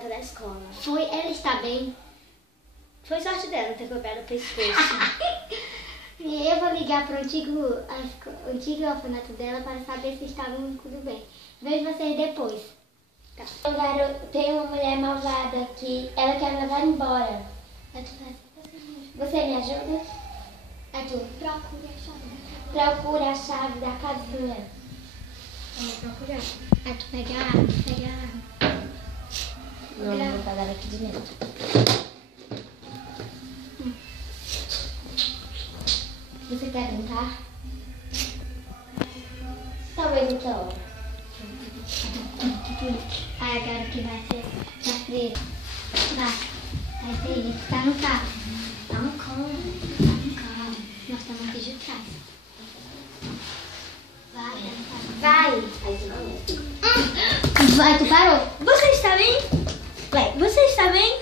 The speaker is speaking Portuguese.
garota da escola. Foi, ela está bem? Foi sorte dela não ter quebrado o pescoço. Eu vou ligar para o antigo orfanato dela para saber se está tudo bem. Vejo vocês depois. Tá. Tem uma mulher malvada que ela quer me levar embora. Você me ajuda? Ajuda. Procura a chave da casinha. Vamos procurar. Aqui, pega a arma. Não, não vou pagar aqui de dentro. Você quer brincar? Talvez então. Ai, agora que vai ser da freira. Vai ser ele. Tá no carro. Tá no colo. Nós estamos aqui de trás. Vai. Vai, tu parou. Você está bem? Ué, você está bem?